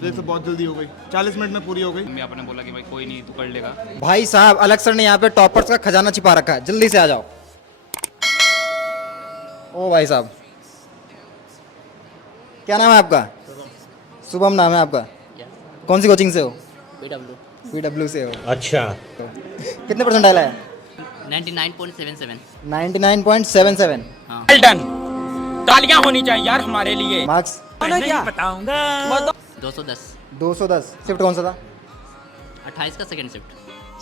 जैसे बहुत जल्दी हो गई, 40 मिनट में पूरी हो गई। मम्मी आपने बोला कि भाई कोई नहीं तू कर लेगा। भाई साहब अलग सर ने यहाँ पे टॉपर्स का खजाना छिपा रखा है, जल्दी से आ जाओ। ओ भाई साहब, क्या नाम है आपका? शुभम नाम है आपका। कौन सी कोचिंग से हो? PW से हो। अच्छा, कितने परसेंट आया है? 99.77। 99.77 हाँ। वेल डन, तालियां होनी चाहिए यार हमारे लिए। मार्क्स। मैं नहीं बताऊंगा। 210। 210। शिफ्ट कौन सा था? 28 का सेकंड शिफ्ट।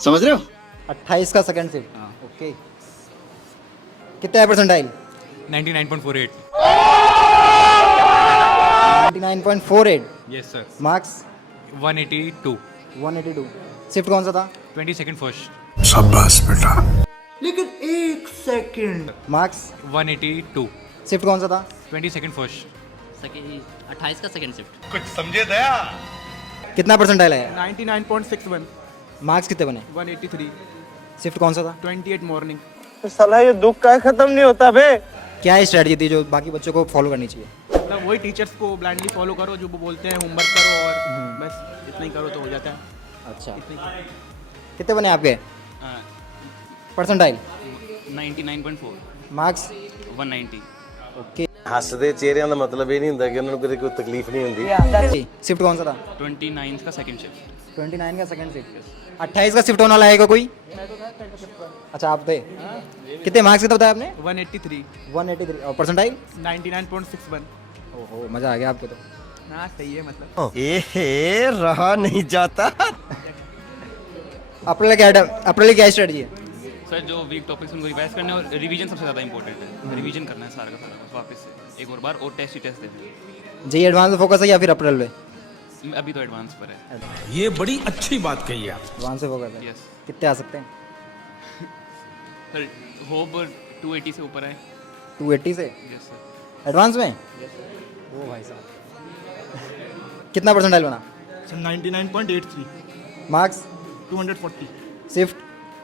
समझ रहे हो? 28 का सेकंड शिफ्ट। हाँ। ओके, कितने है percentile? 99.48। 99.48। Yes sir. Marks 182। 182। Shift कौन सा था? 22nd first. मार्क्स 182। शिफ्ट कौन सा था? 22nd first. 28 का सेकंड शिफ्ट। कितना परसेंटाइल है? 99.61। मार्क्स कितने बने? 183। शिफ्ट कौन सा था? 28 मॉर्निंग। साला ये दुख का खत्म नहीं होता बे। क्या स्ट्रेटजी थी जो बाकी बच्चों को फॉलो करनी चाहिए? मतलब वही टीचर्स को ब्लाइंडली फॉलो करो, जो वो बोलते हैं होमवर्क करो और बस इतना ही करो तो हो जाता है। अच्छा, इतना ही। कितने बने आपके परसेंटाइल? 99.4। मार्क्स 190। ओके। हੱਸਦੇ ਚਿਹਰਿਆਂ ਦਾ ਮਤਲਬ ਇਹ ਨਹੀਂ ਹੁੰਦਾ ਕਿ ਉਹਨਾਂ ਨੂੰ ਕਦੇ ਕੋਈ ਤਕਲੀਫ ਨਹੀਂ ਹੁੰਦੀ। शिफ्ट कौन सा था? 29 का सेकंड शिफ्ट। 29 का सेकंड शिफ्ट। 28 का शिफ्ट होने वाला है कोई? अच्छा आप थे। कितने मार्क्स कितने बताया आपने? 183। 183। और परसेंटाइल? 99.61। ओहो, मजा आ गया आपको तो। हाँ सही है मतलब। ਇਹ रहा नहीं जाता। अपने लिए क्या स्ट्रेटजी है? सर जो वीक टॉपिक्स उनको रिवाइज करना है और रिवीजन सबसे ज़्यादा इंपॉर्टेंट है। रिवीजन करना है सारा का सारा बस वापस से एक और बार, और टेस्ट ही टेस्ट देना। जी एडवांस में फोकस है या फिर अप्रैल में? अभी तो एडवांस पर है। ये बड़ी अच्छी बात कही आप। एडवांस से फोकस है। यस कितने आ सकते हैं? सर होप 280 से ऊपर है। 280 से यस सर। एडवांस में? ओ भाई साहब, कितना परसेंटाइल बना? 99.83। मार्क्स 240। शिफ्ट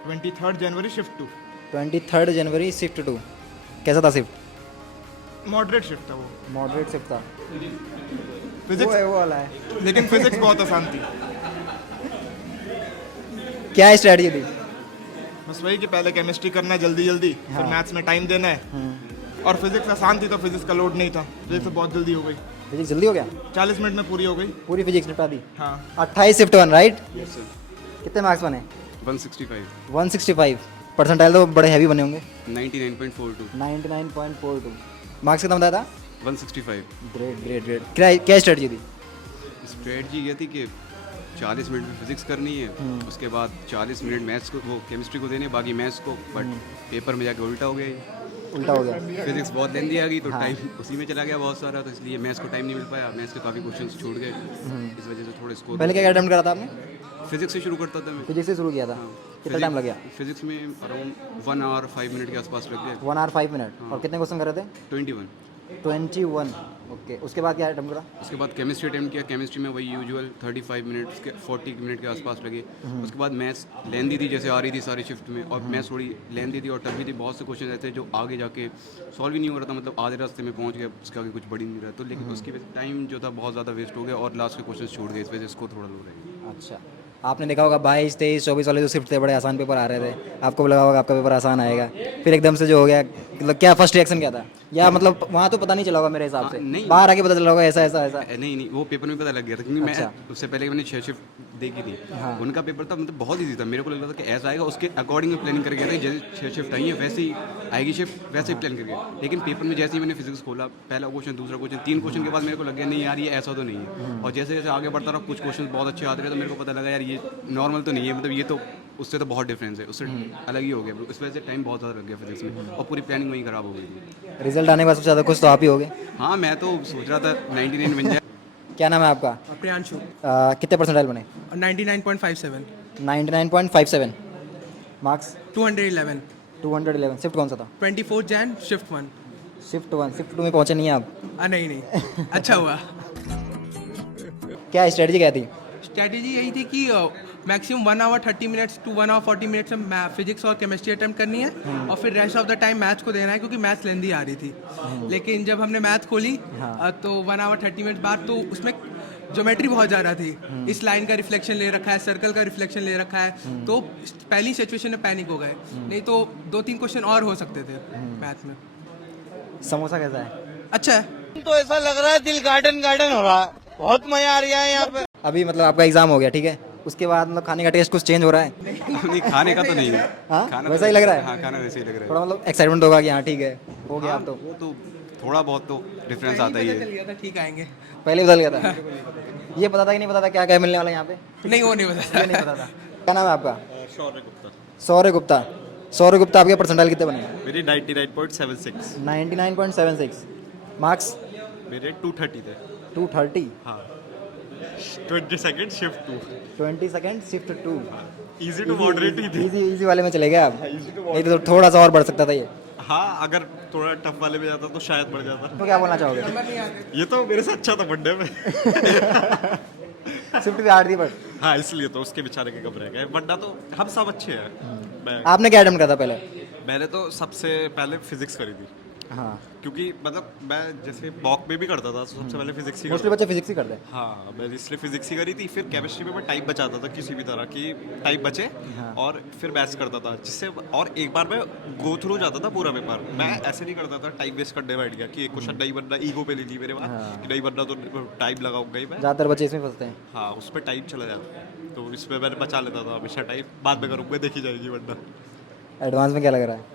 23 जनवरी शिफ्ट 2। 23 जनवरी शिफ्ट 2। कैसा था शिफ्ट? मॉडरेट शिफ्ट था वो, मॉडरेट शिफ्ट था। फिजिक्स वो वाला है। लेकिन फिजिक्स बहुत आसान थी। क्या स्ट्रेटजी थी? बस वही कि पहले केमिस्ट्री करना है जल्दी जल्दी, फिर मैथ्स में टाइम देना है, और फिजिक्स आसान थी तो फिजिक्स का लोड नहीं था, जैसे बहुत जल्दी हो गई। फिजिक्स जल्दी हो गया? 40 मिनट में पूरी हो गई। पूरी फिजिक्स निपटा दी। हाँ 28 शिफ्ट 1 राइट? कितने मार्क्स बने? 165। 165। परसेंटाइल तो बड़े हैवी बने होंगे। 99.42। 99.42। मार्क्स कितना बताया था? 165। Great great great. क्या स्ट्रेटजी थी? स्ट्रेटजी ये थी कि 40 मिनट में फिजिक्स करनी है, उसके बाद 40 मिनट मैथ्स को वो केमिस्ट्री को देने, बाकी मैथ्स को, बट पेपर में जाके उल्टा हो गया ये। उल्टा हो गया। फिजिक्स बहुत लेंदी आ गई तो टाइम उसी में चला गया बहुत सारा, तो इसलिए मैथ्स को टाइम नहीं मिल पाया, मैथ्स के काफ़ी क्वेश्चन छूट गए, इस वजह से थोड़े स्कोर। पहले क्या अटेम्प्ट करा था आपने? फिजिक्स से शुरू करता था मैं। फिजिक्स से शुरू किया था। कितना टाइम लग गया? फिजिक्स में अराउंड 1 आवर 5 मिनट के आसपास लग गए। 1 आवर 5 मिनट। और कितने क्वेश्चन करे थे? 21। 21। ओके, उसके बाद क्या अटेम्प्ट करा? उसके बाद केमिस्ट्री अटेम्प्ट किया, केमिस्ट्री में वही यूजुअल 35 मिनट के 40 मिनट के आसपास लगे। उसके बाद मैथ्स लेंदी थी जैसे आ रही थी सारी शिफ्ट में, और मैथ्स थोड़ी लेंदी थी, और तब भी थी बहुत से क्वेश्चन ऐसे जो आगे जाके सॉल्व ही नहीं हो रहा था, मतलब आधे रास्ते में पहुंच गया, उसके आगे कुछ बढ़ ही नहीं रहा, तो लेकिन उसकी वजह से टाइम जो था बहुत ज़्यादा वेस्ट हो गया और लास्ट के क्वेश्चन छूट गए, इस वजह से इसको थोड़ा लो रहेगा। अच्छा, आपने देखा होगा 22, 23, 24 वाले जो शिफ्ट थे बड़े आसान पेपर आ रहे थे, आपको भी लगा होगा आपका पेपर आसान आएगा, फिर एकदम से जो हो गया, मतलब क्या फर्स्ट रिएक्शन क्या था? या मतलब वहाँ तो पता नहीं चला होगा मेरे हिसाब से, नहीं। बाहर आके पता चला होगा ऐसा ऐसा ऐसा? नहीं, वो पेपर में पता लग गया था, क्योंकि अच्छा। मैं उससे पहले मैंने 6 शिफ्ट देखी थी। हाँ। उनका पेपर था मतलब बहुत ईजी था, मेरे को लग रहा था कि ऐसा आएगा, उसके अकॉर्डिंग में प्लानिंग करके गया था, जैसे 6 शिफ्ट आई है वैसे ही आएगी शिफ्ट, वैसे ही प्लान करके, लेकिन पेपर में जैसे ही मैंने फिजिक्स खोला, पहला क्वेश्चन, दूसरा क्वेश्चन, 3 क्वेश्चन के बाद मेरे को लग गया नहीं यार ये ऐसा तो नहीं है, और जैसे जैसे आगे बढ़ता रहा कुछ क्वेश्चन बहुत अच्छे आते रहे, तो मेरे को पता लगा यार ये नॉर्मल तो नहीं है, मतलब ये तो उससे तो बहुत डिफरेंस है, उससे अलग ही हो गया, इस वजह से टाइम बहुत ज़्यादा लग गया फिजिक्स में, और पूरी प्लानिंग वहीं ख़राब हो गई थी। रिजल्ट आने के बाद सबसे ज़्यादा खुश तो आप ही हो गए। हाँ, मैं तो सोच रहा था 99 बन जाए। क्या नाम है आपका? प्रियांशु। कितने परसेंटाइल बने? 99.57। 99.57। मार्क्स 211। 211। शिफ्ट कौन सा था? 24 जैन शिफ्ट 1। शिफ्ट 1। शिफ्ट 2 में पहुँचे नहीं आप? नहीं अच्छा हुआ। क्या स्ट्रेटजी क्या थी? स्ट्रैटेजी यही थी कि maximum 1 hour 30 minutes to 1 hour 40 minutes में फिजिक्स और केमिस्ट्री अटेम्प्ट करनी है, और फिर rest of the time maths को देना है, क्योंकि मैथ्स लेंदी आ रही थी। लेकिन जब हमने मैथ खोली तो 1 आवर 30 मिनट बाद तो उसमें ज्योमेट्री बहुत ज़्यादा थी, इस लाइन का रिफ्लेक्शन ले रखा है, सर्कल का रिफ्लेक्शन ले रखा है, तो पहली सिचुएशन में पैनिक हो गए, नहीं तो 2-3 क्वेश्चन और हो सकते थे मैथ में। समोसा कैसा है? अच्छा है। तो ऐसा लग रहा है दिल गार्डन गार्डन हो रहा है, बहुत मजा आ रहा है यहाँ पे। अभी मतलब आपका एग्जाम हो गया, ठीक है, उसके बाद मतलब खाने का टेस्ट कुछ चेंज हो रहा है? नहीं, खाने का तो नहीं है। हाँ, खाना वैसा ही लग रहा है? हाँ, खाना वैसे ही लग रहा है। थोड़ा मतलब एक्साइटमेंट होगा कि हाँ ठीक है, हो गया अब तो। वो तो थोड़ा बहुत तो डिफरेंस आता ही पता है। चल गया था ठीक आएंगे। पहले बदल गया था। ये पता था कि नहीं पता था क्या क्या मिलने वाला है यहाँ पे? नहीं वो नहीं पता। ये नहीं पता था। क्या नाम है आपका? शौर्य गुप्ता। शौर्य गुप्ता, आपके परसेंटाइल कितने बने? मेरी 99.76। 99.76। मार्क्स? मेरे 230 थे। 230। हाँ 20 second shift 2। 20 second shift 2। Easy to moderate ही थी। इजी वाले में चले गए आप? नहीं तो थोड़ा सा और बढ़ सकता था ये। हाँ अगर थोड़ा टफ वाले में जाता तो शायद बढ़ जाता। तो क्या बोलना चाहोगे? ये तो मेरे से अच्छा था वनडे में। शिफ्ट भी हार्ड थी बट। हाँ इसलिए तो उसके बेचारे के कब रह गए, वरना तो हम सब अच्छे हैं। आपने क्या अटेम्प्ट करा था पहले? मैंने तो सबसे पहले फिजिक्स करी थी, हाँ, क्योंकि मतलब मैं जैसे मॉक में भी करता था तो सबसे पहले फिजिक्स ही मोस्टली करता बच्चे फिजिक्स ही करते हैं। था। हाँ मैं इसलिए फिजिक्स ही करी थी, फिर केमिस्ट्री में मैं टाइप बचाता था किसी भी तरह की टाइप बचे, और फिर मैथ्स करता था जिससे, और एक बार मैं गो थ्रू जाता था पूरा पेपर। मैं ऐसे नहीं करता था टाइम वेस्ट करने बैठ गया कि एक क्वेश्चन नहीं बनना, ईगो पे ले ली मेरे बाद कि नहीं बनना तो टाइम लगाऊंगा ही मैं। ज़्यादातर बच्चे इसमें फंसते हैं। हाँ उस पर टाइम चला जाता, तो इसमें मैंने बचा लेता था हमेशा टाइम, बाद में करूँगा देखी जाएगी वरना। एडवांस में क्या लग रहा है?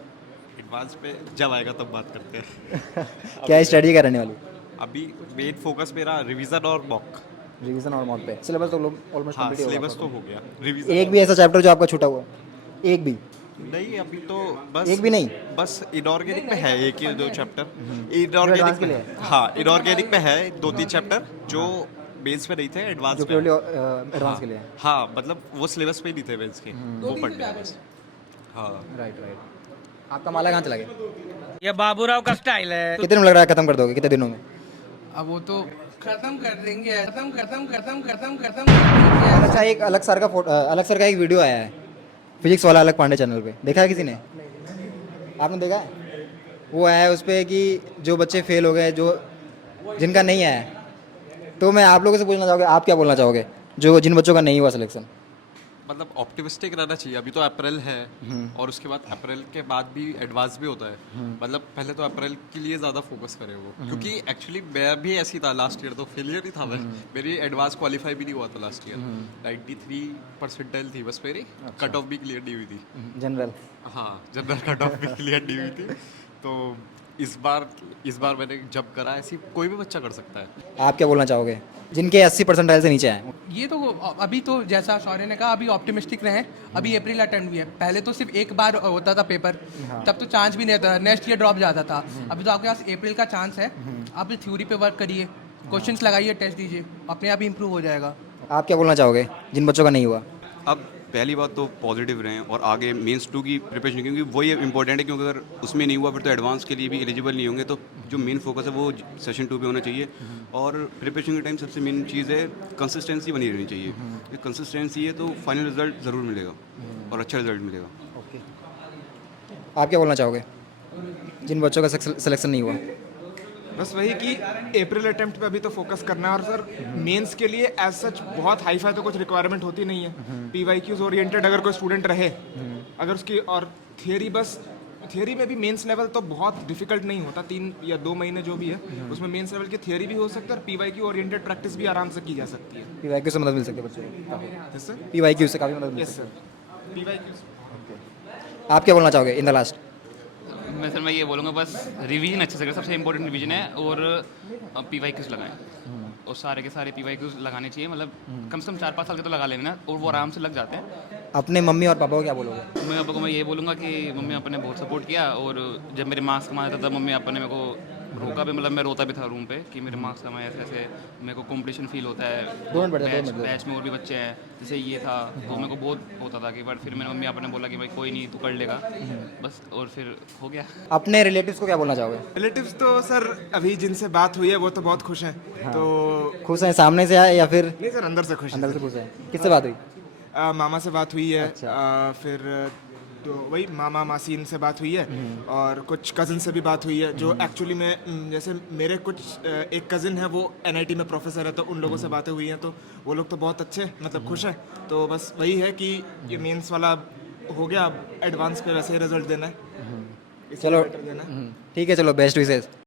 एडवांस पे जब आएगा तब बात करते हैं। क्या स्टडी क्या रहने वाली? अभी मेन फोकस मेरा रिवीजन और मॉक। रिवीजन और मॉक पे। सिलेबस तो ऑलमोस्ट हाँ कंप्लीट हो सिलेबस तो हो गया, रिवीजन एक भी ऐसा चैप्टर जो आपका छूटा हुआ? एक भी? नहीं अभी तो बस एक भी नहीं? बस इनऑर्गेनिक में है एक या दो चैप्टर। advance इनऑर्गेनिक के में लिए हाँ इनऑर्गेनिक में है 2-3 चैप्टर जो बेस में नहीं थे, एडवांस जो में। प्योरली एडवांस के लिए? हाँ मतलब वो सिलेबस पे ही नहीं थे बेस के, वो पढ़ लिया बस। हाँ राइट राइट। आपका माला कहाँ चला गया? ये बाबूराव का स्टाइल है। कितने दिन में लग रहा है खत्म कर दोगे, कितने दिनों में? अब वो तो खत्म कर देंगे, खत्म। और अच्छा, एक अलग सर का अलग सर का एक वीडियो आया है फिजिक्स वाला, अलग पांडे चैनल पे, देखा है किसी ने? आपने देखा है? वो आया है उस पर कि जो बच्चे फेल हो गए, जो जिनका नहीं आया, तो मैं आप लोगों से पूछना चाहोगे, आप क्या बोलना चाहोगे जो जिन बच्चों का नहीं हुआ सिलेक्शन? मतलब ऑप्टिमिस्टिक रहना चाहिए। अभी तो अप्रैल है और उसके बाद अप्रैल के बाद भी एडवांस भी होता है। मतलब पहले तो अप्रैल के लिए ज़्यादा फोकस करें वो, क्योंकि एक्चुअली मैं भी ऐसी था लास्ट ईयर, तो फेलियर ही था मैं। मेरी एडवांस क्वालिफाई भी नहीं हुआ था लास्ट ईयर। 93 परसेंटाइल थी बस मेरी, कट ऑफ भी क्लियर नहीं हुई थी। जनरल? हाँ जनरल कट ऑफ भी क्लियर नहीं हुई थी। तो इस बार मैंने जब करा, ऐसी कोई भी बच्चा कर सकता है। आप क्या बोलना चाहोगे जिनके 80 परसेंटाइल से नीचे आए? ये तो अभी तो जैसा शौर्य ने कहा, अभी ऑप्टिमिस्टिक रहें। अभी अप्रैल अटेम्प्ट भी है, पहले तो सिर्फ एक बार होता था पेपर, तब तो चांस भी नहीं था, नेक्स्ट ईयर ड्रॉप जाता था। अभी तो आपके पास अप्रैल का चांस है, आप थ्योरी पे वर्क करिए, क्वेश्चंस लगाइए, टेस्ट दीजिए, अपने आप ही इंप्रूव हो जाएगा। आप क्या बोलना चाहोगे जिन बच्चों का नहीं हुआ? अब पहली बात तो पॉजिटिव रहें और आगे मेंस 2 की प्रिपरेशन, क्योंकि वही इंपॉर्टेंट है, क्योंकि अगर उसमें नहीं हुआ फिर तो एडवांस के लिए भी एलिजिबल नहीं होंगे। तो जो मेन फोकस है वो सेशन 2 पे होना चाहिए। और प्रिपरेशन के टाइम सबसे मेन चीज़ है कंसिस्टेंसी बनी रहनी चाहिए। कंसिस्टेंसी है तो फाइनल रिजल्ट ज़रूर मिलेगा और अच्छा रिजल्ट मिलेगा। ओके, आप क्या बोलना चाहोगे जिन बच्चों का सिलेक्शन नहीं हुआ? बस वही कि अप्रैल अटेम्प्ट पे अभी तो फोकस करना है। और सर मेंस के लिए एज सच बहुत हाई फाई तो कुछ रिक्वायरमेंट होती नहीं है। PYQs ओरिएंटेड अगर कोई स्टूडेंट रहे, अगर उसकी, और थियरी, बस थियरी में भी मेंस लेवल तो बहुत डिफिकल्ट नहीं होता, 3 या 2 महीने जो भी है उसमें मेंस लेवल की थियरी भी हो सकता है और PYQ ओरिएंटेड प्रैक्टिस भी आराम से की जा सकती है। PYQ से मदद मिल सकती है बच्चों को? यस सर, PYQ से काफ़ी मदद मिल यस सकती सर, PYQ। है। आप क्या बोलना चाहोगे इन द लास्ट? मैं ये बोलूँगा बस रिवीजन अच्छे से करें, सबसे इंपॉर्टेंट रिवीजन है, और PYQs लगाएं, और सारे के सारे PYQs लगाने चाहिए। मतलब कम से कम 4-5 साल के तो लगा लेना, और वो आराम से लग जाते हैं। अपने मम्मी और पापा को क्या बोलोगे? मम्मी पापा को मैं ये बोलूँगा कि मम्मी पापा ने बहुत सपोर्ट किया, और जब मेरे मार्क्स कमाया था तब मम्मी पापा ने मेरे को रोका भी, मतलब मैं रोता भी था रूम पे कि मेरे मार्क्स कमाए ऐसे ऐसे, मेरे को कंपटीशन फील होता है, बैच में और भी बच्चे हैं, जैसे ये था, तो मेरे को बहुत होता था कि, बट फिर मेरे मम्मी पापा ने बोला कि भाई कोई नहीं, तू कर लेगा बस, और फिर हो गया। अपने रिलेटिव्स को क्या बोलना चाहोगे? रिलेटिव्स तो सर अभी जिनसे बात हुई है वो तो बहुत खुश हैं। तो खुश हैं सामने से आए या फिर नहीं सर, अंदर से खुश हैं। अंदर से खुश हैं? किससे बात हुई? मामा से बात हुई है। फिर तो वही मामा मासी इनसे बात हुई है और कुछ कज़न से भी बात हुई है जो एक्चुअली में जैसे मेरे कुछ एक कज़न है वो NIT में प्रोफेसर है, तो उन लोगों से बातें हुई हैं, तो वो लोग तो बहुत अच्छे मतलब खुश हैं। तो बस वही है कि ये मेंस वाला हो गया, अब एडवांस पे वैसे ही रिजल्ट देना है, इससे चलो बेटर देना है। ठीक है, चलो बेस्ट विशेष।